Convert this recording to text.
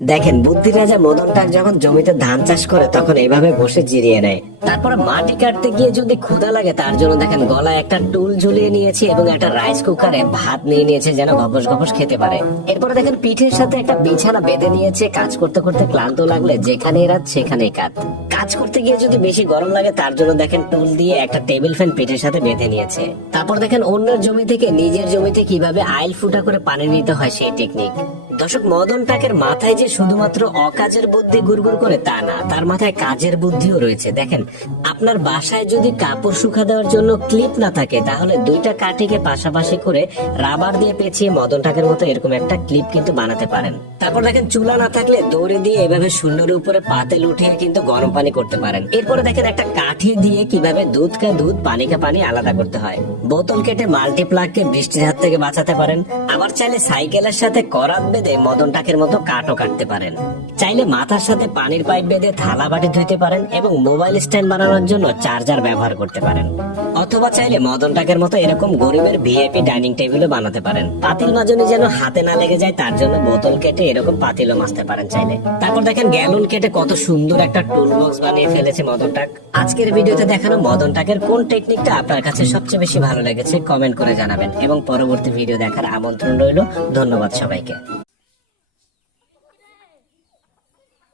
দেখেন বুদ্ধি রাজা মদন টাক যখন জমিতে ধান চাষ করে তখন এইভাবে বসে জিরিয়ে নেয়। তারপরে মাটি কাটতে গিয়ে যদি ক্ষুধা লাগে তার জন্য দেখেন গলায় একটা টুল ঝুলিয়ে নিয়েছে এবং একটা রাইস কুকারে ভাত নিয়ে নিয়েছে যেন গপস গপস খেতে পারে। এরপরে দেখেন পিঠের সাথে একটা বিছানা বেঁধে নিয়েছে, কাজ করতে করতে ক্লান্ত লাগলে যেখানেই রাত সেখানেই কাত। কাজ করতে গিয়ে যদি বেশি গরম লাগে তার জন্য দেখেন টুল দিয়ে একটা টেবিল ফ্যান পিঠের সাথে বেঁধে নিয়েছে। তারপর দেখেন অন্যের জমি থেকে নিজের জমিতে কিভাবে আইল ফুটা করে পানি নিতে হয় সেই টেকনিক। দর্শক, মদন টাকের মাথায় যে শুধুমাত্র অকাজের বুদ্ধি গুড়গুড় করে তা না, তার মাথায় কাজের বুদ্ধিও রয়েছে। দেখেন, আপনার বাসায় যদি কাপড় শুকা দেওয়ার জন্য ক্লিপ না থাকে তাহলে দুইটা কাঠিকে পাশাপাশি করে রাবার দিয়ে পেঁচিয়ে মদন টাকের মতো এরকম একটা ক্লিপ কিন্তু বানাতে পারেন। তারপর দেখেন চুলা না থাকলে দড়ি দিয়ে এভাবে শূন্যের উপরে পাতিল উঠিয়ে কিন্তু গরম পানি করতে পারেন। এরপরে দেখেন একটা কাঠি দিয়ে কিভাবে দুধ কা দুধ পানি কা পানি আলাদা করতে হয়। বোতল কেটে মাল্টিপ্লাগকে বৃষ্টির হাত থেকে বাঁচাতে পারেন। আবার চাইলে সাইকেলের সাথে করাত বেঁধে মদন টাকের মতো কাঠও কাটতে পারেন। চাইলে মাথার সাথে পানির পাইপ বেঁধে থালা বাটি ধুইতে পারেন এবং মোবাইল স্ট্যান্ড বানানোর জন্য চার্জার ব্যবহার করতে পারেন। অথবা চাইলে মদন টাকের মতো এরকম গরিবের ভিআইপি ডাইনিং টেবিলও বানাতে পারেন। পাতিল মাজনি যেন হাতে না লেগে যায় তার জন্য বোতল কেটে এরকম পাতিলও মাজতে পারেন চাইলে। তারপর দেখেন গ্যালন কেটে কত সুন্দর একটা টুল বক্স বানিয়ে ফেলেছে মদন টাক। আজকের ভিডিওতে দেখানো মদন টাকের কোন টেকনিকটা আপনার কাছে সবচেয়ে বেশি ভালো লেগেছে কমেন্ট করে জানাবেন এবং পরবর্তী ভিডিও দেখার আমন্ত্রণ রইল। ধন্যবাদ সবাইকে।